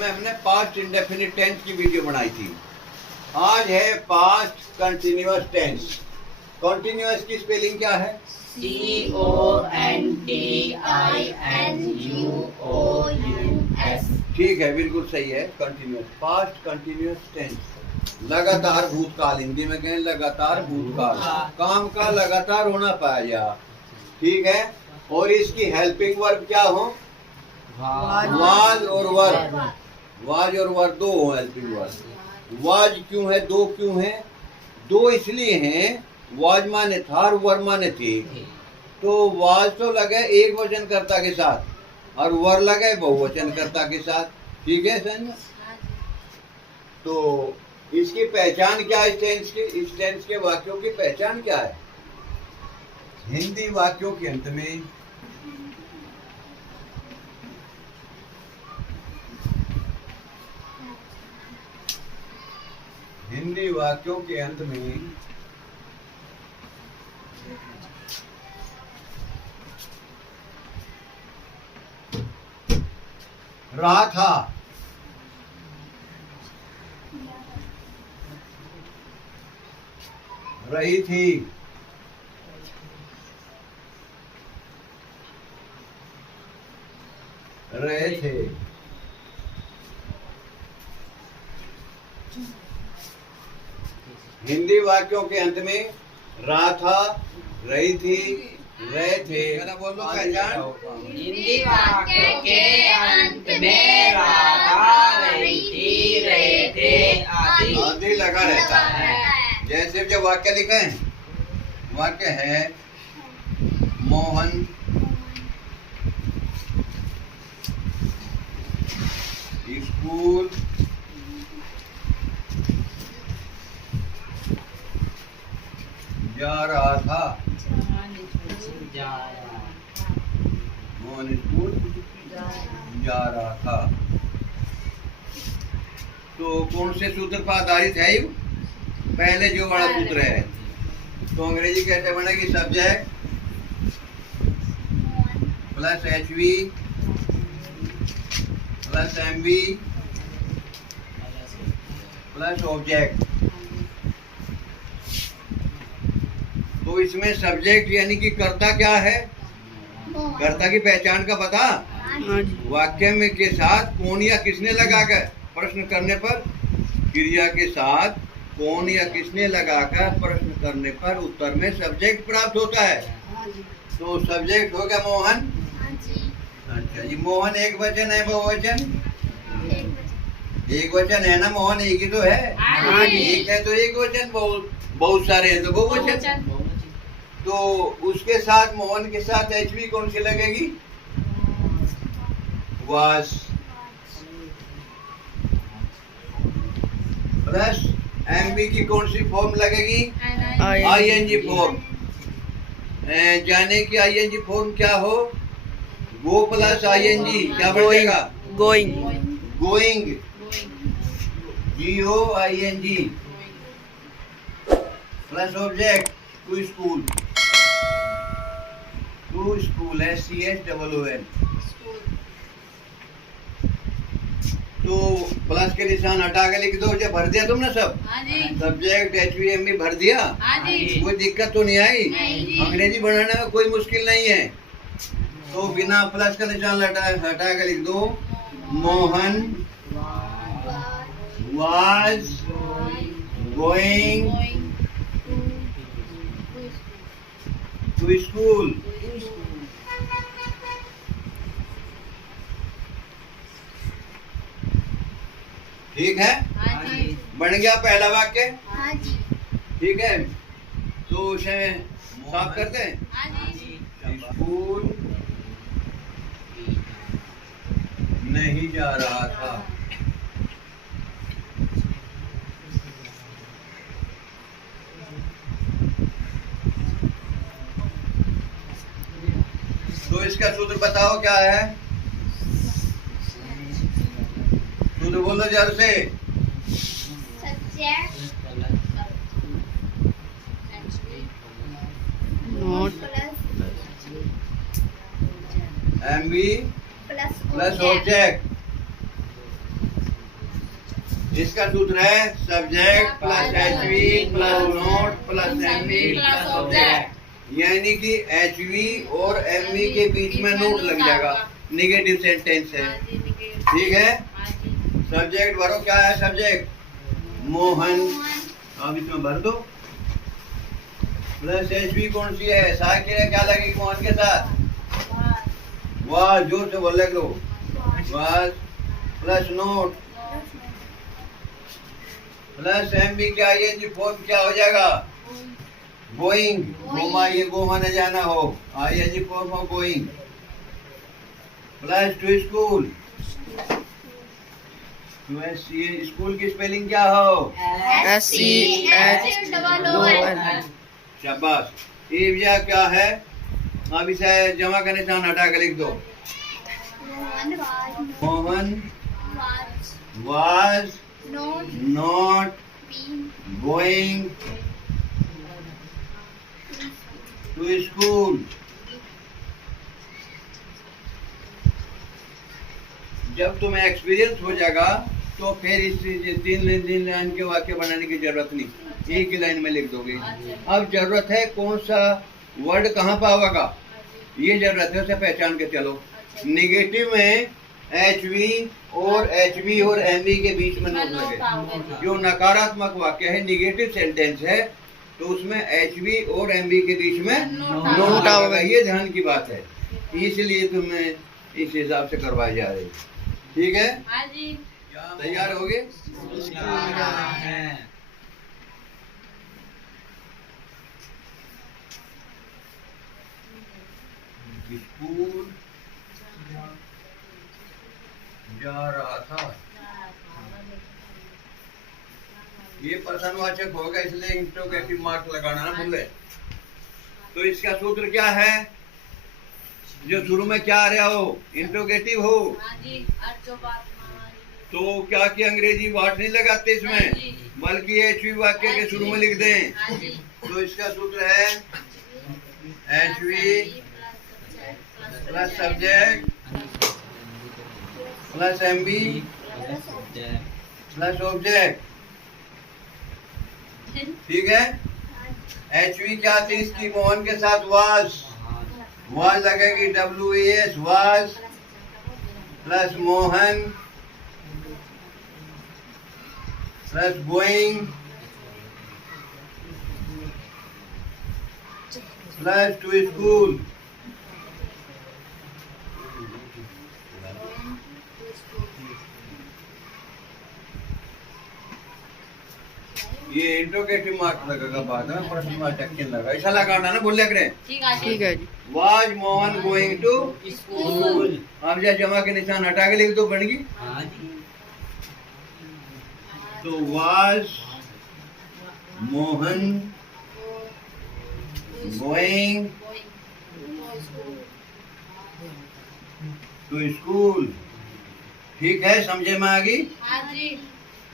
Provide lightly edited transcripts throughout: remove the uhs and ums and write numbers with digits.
में हमने past indefinite tense की वीडियो बनाई थी। आज है पास्ट कंटिन्यूअस टेंस। कंटिन्यूअस की स्पेलिंग क्या है? CONTINUOUS। ठीक है, बिल्कुल सही है। कंटिन्यूअस, पास्ट कंटिन्यूअस टेंस, लगातार भूतकाल। हिंदी में कहें लगातार भूतकाल, काम का लगातार होना पाया जा। ठीक है। और इसकी हेल्पिंग वर्ब क्या हो? वाज और वर। वाज और वर दो हो हेल्पिंग वर्ब। वाज क्यों है, दो क्यों है? दो इसलिए हैं, वाज माने था और वर माने थे। तो वाज तो लगे एक वचन कर्ता के साथ और वर लगे बहुवचन कर्ता के साथ। ठीक है समझ? तो इसकी पहचान क्या है? इस टेंस के वाक्यों की पहचान क्या है? हिंदी वाक्यों के अंत में रहा था, रही थी, रहे थे। हिंदी वाक्यों के अंत में रहा था, रही थी, रहे थे। बोलो पहचान। हिंदी वाक्यों के अंत में रहा था, रही थी, रहे थे आदि लगा रहता है। जैसे जब वाक्य लिखे हैं, वाक्य है मोहन स्कूल जा रहा था। मोहन स्कूल जा रहा था। तो कौन से सूत्र पर आधारित है? पहले जो बड़ा सूत्र है। तो अंग्रेजी कैसे बनेगी? Subject plus HV plus MV plus object. तो इसमें सब्जेक्ट यानी कि कर्ता क्या है? कर्ता की पहचान का पता? वाक्य में के साथ कौन या किसने लगाकर प्रश्न करने पर, क्रिया के साथ कौन या किसने लगाकर प्रश्न करने पर उत्तर में सब्जेक्ट प्राप्त होता है। तो सब्जेक्ट हो गया मोहन। अच्छा जी, मोहन एक वचन है बहुवचन? एक वचन है ना, मोहन एक ही तो है। एक है तो एक वचन, बहुत सारे हैं तो बहुवचन। तो उसके साथ, मोहन के साथ HV कौन सी लगेगी? वाज प्लस MV की कौन सी फॉर्म लगेगी? ING form. जाने की ING फॉर्म क्या हो? गो प्लस ING क्या बनेगा? Going. Going, GOING plus object to school. To school है CHOOL। तो प्लस के निशान हटा के लिख दो। जब भर दिया तुमने सब सब्जेक्ट HV MV भर दिया, कोई दिक्कत तो नहीं आई? अंग्रेजी बनाने में कोई मुश्किल नहीं है। तो बिना प्लस का निशान हटा के लिख दो, Mohan was going to school। ठीक है, बन गया पहला वाक्य। ठीक है, तो उसे साफ करते हैं। स्कूल नहीं जा रहा था। तो इसका सूत्र बताओ क्या है? सूत्र बोलो जर से। MV प्लस ऑब्जेक्ट इसका सूत्र है subject plus HV plus not plus MV plus object. यानी कि एचवी और एमवी के बीच में नोट लग जाएगा, निगेटिव सेंटेंस है। ठीक है, सब्जेक्ट भरो, क्या है सब्जेक्ट? मोहन, अब इसमें भर दो। प्लस एचवी कौन सी है? साकिरा क्या लगेगी मोहन के साथ? वाह, जोर से बोल लो, वाह। प्लस नोट प्लस एमबी क्या है जी? फॉर्म क्या हो जाएगा? गोइंग। गोमा, ये गोमा न जाना हो, आइए जी form of going. Plus to school, school की स्पेलिंग क्या हो? SCHOOL। शाबाश। ईवजा क्या है? अब इसे जमा का निशान हटा के लिख दो। Mohan was not going to school। जब तुम्हें एक्सपीरियंस हो जाएगा तो फिर इस तीन लाइन के वाक्य बनाने की जरूरत नहीं, एक ही लाइन में लिख दोगे। अब जरूरत है कौन सा वर्ड कहाँ पर होगा, ये जरूरत है, उसे पहचान के चलो। निगेटिव में एचवी और एमवी के बीच में नोट लगे। जो नकारात्मक वाक्य है, निगेटिव सेंटेंस है, तो उसमें एचवी और एमवी के बीच में नोट आएगा। ये ध्यान की बात है, इसलिए तुम्हें इस हिसाब से करवाई जा रही। ठीक है, तैयार हो गए? स्कूल जा रहा था, ये प्रश्नवाचक होगा, इसलिए इंटरोगेटिव मार्क लगाना ना भूले। तो इसका सूत्र क्या है? जो शुरू में क्या आ रहा हो, इंटरोगेटिव हो, तो क्या की अंग्रेजी वाट नहीं लगाते इसमें, बल्कि एचवी वाक्य के शुरू में लिख दें। तो इसका सूत्र है HV plus subject plus MB plus object. ठीक है, एचवी क्या थी इसकी? मोहन के साथ वाज लगेगी, WAS, was plus Mohan plus going plus to school. ये इंटरोगेटिव मार्क लगेगा, बाद में प्रश्नवाचक चिन्ह लगा, ऐसा लगाना ना भूल करें। ठीक है जी। Was Mohan going to school. अब जब जमा के निशान हटा के लिख दो, बन गई। तो was Mohan going to school. ठीक है, समझे में आ गई?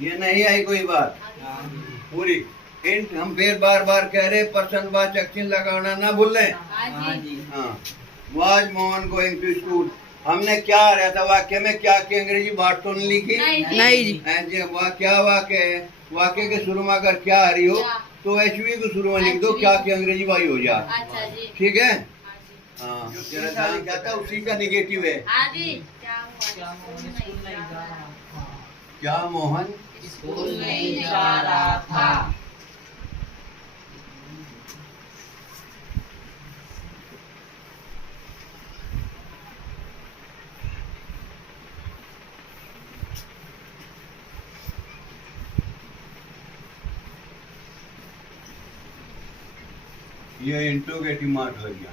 ये नहीं आई कोई बात पूरी? हिंट हम फिर बार बार कह रहे, प्रश्नवाचक चिन्ह लगाना ना भूलें। हाँ, was Mohan going to school. हमने क्या आ रहा था वाक्य में, क्या की अंग्रेजी बात तो नहीं लिखी? नहीं जी। क्या वाक्य है? वाक्य के शुरू में अगर क्या आ रही हो तो एचवी को शुरू में लिख दो, क्या की अंग्रेजी वाई हो जाए। ठीक है, हाँ, जो तेरा लिखा था उसी का निगेटिव है। क्या मोहन स्कूल नहीं जा रहा था। ये इंटरोगेटिव मार्क लग गया।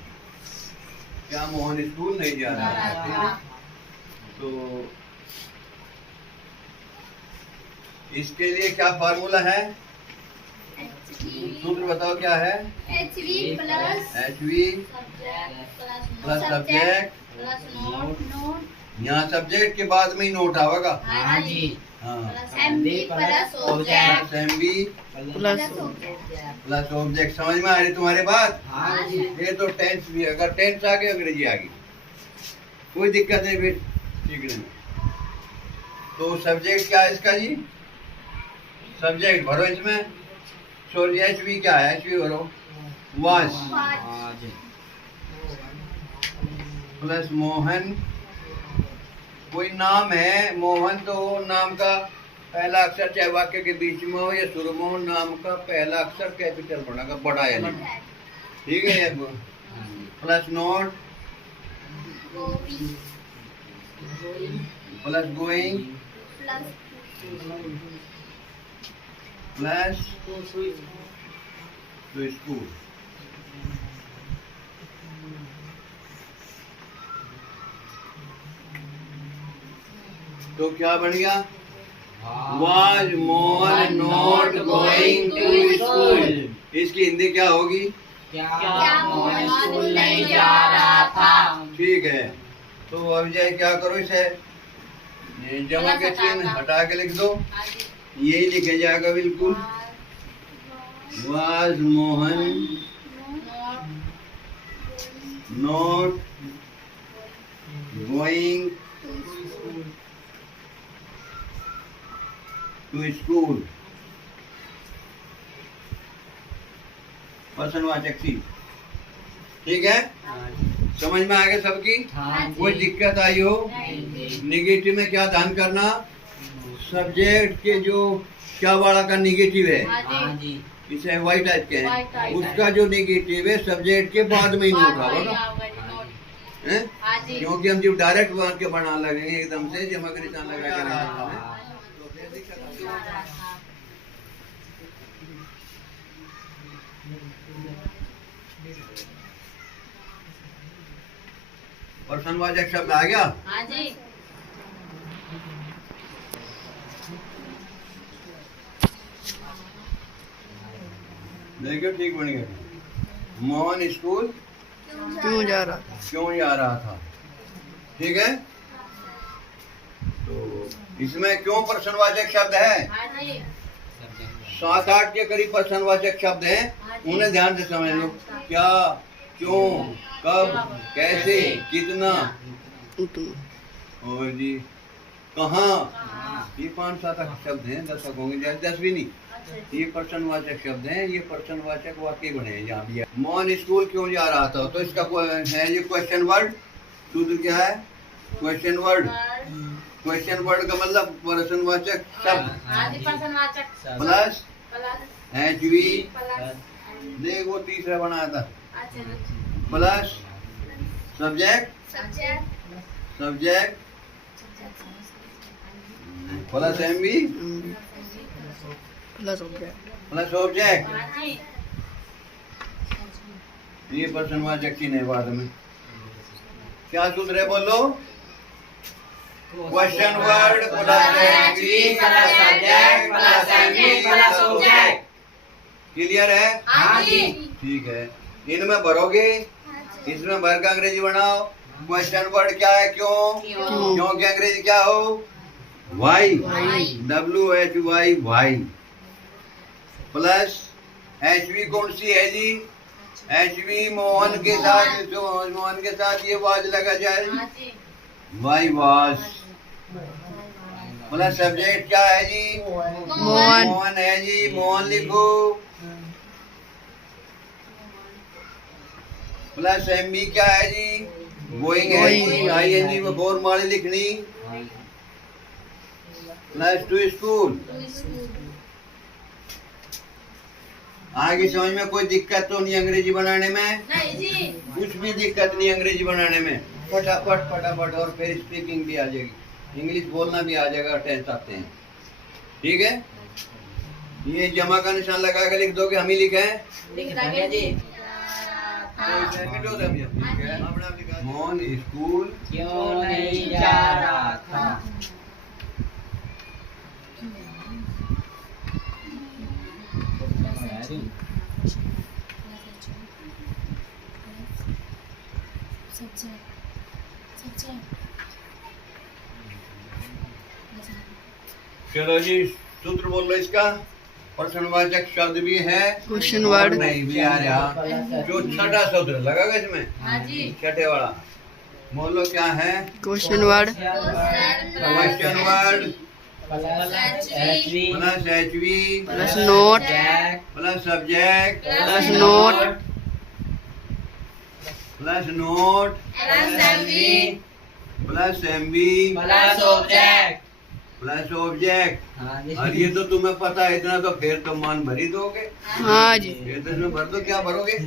क्या मोहन स्कूल नहीं जा रहा था? तो इसके लिए क्या फार्मूला है? सूत्र बताओ क्या है? HV plus subject plus note. यहाँ सब्जेक्ट के बाद में ही नोट आवेगा। हाँ जी। हाँ, MB plus object MB plus object. समझ में आ रही तुम्हारे बात? हाँ जी। ये तो टेंस भी, अगर टेंस आ गई अंग्रेजी आ गई, कोई दिक्कत नहीं फिर सीखने में। तो सब्जेक्ट क्या है इसका जी? सब्जेक्ट भरो इसमें। सॉरी एचवी क्या है, एचवी भरो। वाज प्लस मोहन, कोई नाम है मोहन, तो नाम का पहला अक्षर चाहे वाक्य के बीच में हो या शुरू में हो, नाम का पहला अक्षर कैपिटल बनेगा, बड़ा यानी, ठीक है ये। Plus not plus going plus to school. तो क्या बन गया, was Mohan not going to school. इसकी हिंदी क्या होगी, क्या मोहन स्कूल नहीं जा रहा था। ठीक है। तो अब जाए क्या करो, इसे जमा के चिन्ह हटा के लिख दो, यही लिखे जाएगा बिल्कुल। Was Mohan not going to school. पर्सनवाचक सी, ठीक है। समझ में आ गया सबकी। कोई दिक्कत आई हो, निगेटिव में क्या ध्यान करना, सब्जेक्ट के जो क्या वाला का निगेटिव है, इसे वाई टाइप के हैं, उसका जो निगेटिव है सब्जेक्ट के बाद में ही नोट होगा ना, क्योंकि हम जब डायरेक्ट बात के बना लगेंगे एकदम से जमा कर निशान लगा के पर्सनवाचक शब्द आ गया। हाँ जी। देखिए ठीक बन गया। मोहन स्कूल क्यों जा रहा था, ठीक है। तो इसमें क्यों पर्सनवाचक शब्द है, हाँ जी। 7-8 के करीब पर्सनवाचक शब्द हैं, उन्हें ध्यान से समझ लो। क्या, क्यों, कब, कैसे, कितना और जी कहाँ, ये 5-7 शब्द हैं, 10 होंगे, 10 भी नहीं। ये पर्सनवाचक शब्द हैं, ये पर्सनवाचक वाक्य बने हैं यहाँ भी। मोहन स्कूल क्यों जा रहा था, तो इसका है ये क्वेश्चन वर्ड। सूत्र क्या है, क्वेश्चन वर्ड। क्वेश्चन वर्ड का मतलब पर्सनवाचक शब्द प्लस एचवी, देख वो तीसरा बनाया था, plus subject plus MB plus object. ये पर्सनवाचक चिन्ह है बाद में। क्या सूत्र है बोलो, question word plus MB plus subject plus MB plus object. Clear है, हाँ जी। ठीक है। इनमें भरोगे, इसमें भर का अंग्रेजी बनाओ। क्वेश्चन वर्ड क्या है, क्यों, क्यों की अंग्रेजी क्या हो, why, WHY, why. Plus HV कौन सी है जी, एचवी मोहन के साथ, जो मोहन के साथ ये वाज लगा जाए, वाई वाज। प्लस सब्जेक्ट क्या है जी, मोहन है जी, मोहन लिखो। प्लस एमबी क्या है जी, गोइंग है जी, ING में बोर माली लिखनी। Plus two school. आगे समझ में कोई दिक्कत तो नहीं अंग्रेजी बनाने में, नहीं जी। कुछ भी दिक्कत नहीं अंग्रेजी बनाने में, फटाफट और फिर स्पीकिंग भी आ जाएगी, इंग्लिश बोलना भी आ जाएगा, टेंस आते हैं, ठीक है। ये जमा का निशान लगा के लिख दो कि हम ही लिखे हैं, मोहन स्कूल क्यों नहीं जा रहा था। चलो जी सूत्र बोल लो इसका। पर्सनवाचक शब्द भी है, क्वेश्चन वर्ड नहीं भी आ रहा। जो छठा सूत्र लगेगा इसमें, हाँ जी। छठे वाला बोलो क्या है, question word question word plus HV plus not plus subject plus not plus not plus MV plus object. Plus object. और ये तो तुम्हें पता है इतना, तो फिर तो मान भर ही दोगे। हाँ जी। ये तो इसमें भर दो, क्या भरोगे?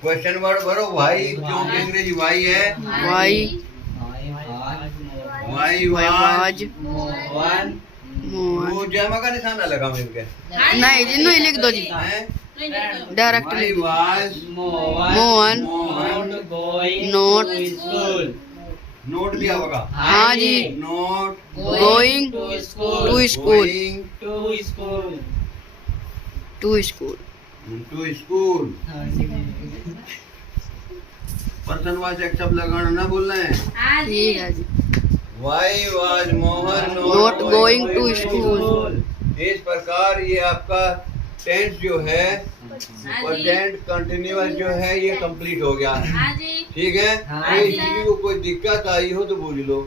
क्वेश्चन वर्ड भरो वाई, क्योंकि अंग्रेजी वाई है। Why why was was Mohan Mohan. वो जमा का निशान ना लगा मिलके नहीं जी, नहीं लिख दो जी, हैं? डायरेक्ट वाई लिख दो। Was Mohan not going not to school. Not दिया होगा। हाँ जी। Not going to to school. School going to school. To school. To school. Person वाचक शब्द लगाना ना भूल रहे हैं। ठीक है जी। Y was Mohan not going to school. इस प्रकार ये आपका टेंस जो है प्रेजेंट कंटिन्यूअस जो है ये कंप्लीट हो गया। ठीक है। हाँ कोई जी। किसी को कोई दिक्कत आई हो तो पूछ लो।